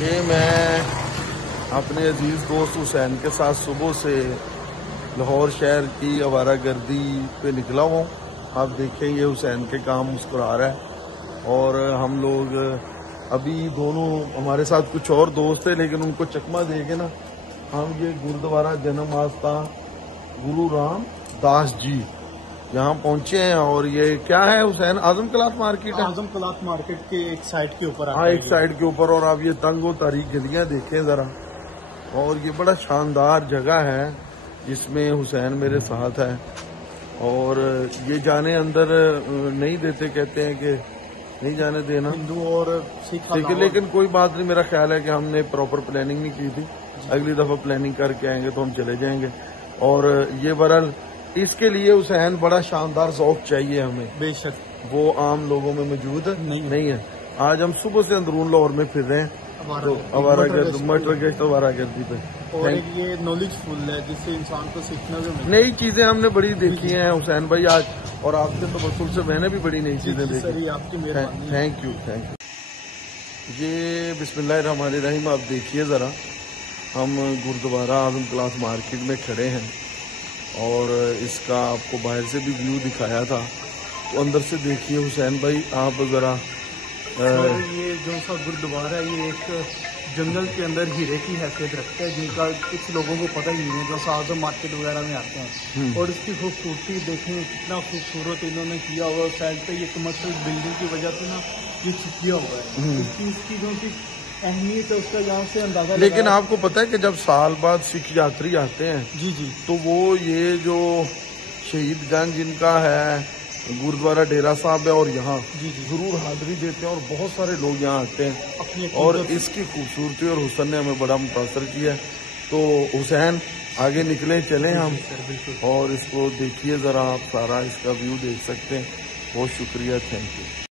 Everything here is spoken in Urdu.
یہ میں اپنے عزیز دوست حسین کے ساتھ صبح سے لاہور شہر کی آوارہ گردی پہ نکلا ہوں. آپ دیکھیں یہ حسین کے کام مسکرا رہا ہے اور ہم لوگ ابھی دونوں ہمارے ساتھ کچھ اور دوست ہیں لیکن ان کو چکمہ دے کے نا ہم یہ گردوارہ جنم آستان گرو رام داس جی یہاں پہنچے ہیں. اور یہ کیا ہے حسین؟ اعظم کلاتھ مارکیٹ ہے. اعظم کلاتھ مارکیٹ کے ایک سائڈ کے اوپر. ہاں ایک سائڈ کے اوپر. اور آپ یہ تنگ و تاریک گلیاں دیکھیں ذرا. اور یہ بڑا شاندار جگہ ہے جس میں حسین میرے ساتھ ہے. اور یہ جانے اندر نہیں دیتے، کہتے ہیں کہ نہیں جانے دینا ہندو اور سکھ. لیکن کوئی بات نہیں. میرا خیال ہے کہ ہم نے پراپر پلاننگ نہیں کی تھی. اگلی دفعہ پلاننگ کر کے آئیں گے تو ہم چلے جائیں گے. اور یہ برحال اس کے لیے حسین بڑا شاندار ذوق چاہیے ہمیں. بے شک وہ عام لوگوں میں موجود نہیں ہے. آج ہم صبح سے اندرون لاہور میں پھر رہے ہیں آوارہ گردی مٹر گشت آوارہ گردی پہ. اور یہ نالج فل ہے جس سے انسان کو سیکھنا بھی ملتا ہے. نئی چیزیں ہم نے بڑی دیکھی ہیں حسین بھائی آج. اور آپ کے تبسل سے میں نے بھی بڑی نئی چیزیں دیکھی. آپ کی مہربانی. Thank you. یہ بسم اللہ الرحمن الرحیم. آپ دیکھیے ذرا، ہم گردوارہ اعظم کلاتھ مارکیٹ میں کھڑے ہیں اور اس کا آپ کو باہر سے بھی ویو دکھایا تھا تو اندر سے دیکھیے حسین بھائی آپ ذرا. یہ جو سا گردوارہ ہے یہ ایک جنگل کے اندر ہیرے کی حیثیت رکھتا ہے جن کا کچھ لوگوں کو پتہ ہی نہیں ہے. جو اعظم مارکیٹ وغیرہ میں آتے ہیں اور اس کی خوبصورتی دیکھیں کتنا خوبصورت انہوں نے کیا ہوا ہے. سائڈ پہ یہ کمرشل بلڈنگ کی وجہ سے نا یہ چھپیا ہوا ہے. اس کی جو اہمیت ہے اس کا یہاں سے اندازہ. لیکن آپ کو پتہ ہے کہ جب سال بعد سکھ یاتری آتے ہیں جی تو وہ یہ جو شہید گنج جن کا ہے گردوارہ ڈیرا صاحب ہے اور یہاں ضرور حاضری دیتے ہیں اور بہت سارے لوگ یہاں آتے ہیں. اور اس کی خوبصورتی اور حسن نے ہمیں بڑا متاثر کیا ہے. تو حسین آگے نکلیں چلیں ہم اور اس کو دیکھیے ذرا. آپ سارا اس کا ویو دیکھ سکتے ہیں. بہت شکریہ. Thank you.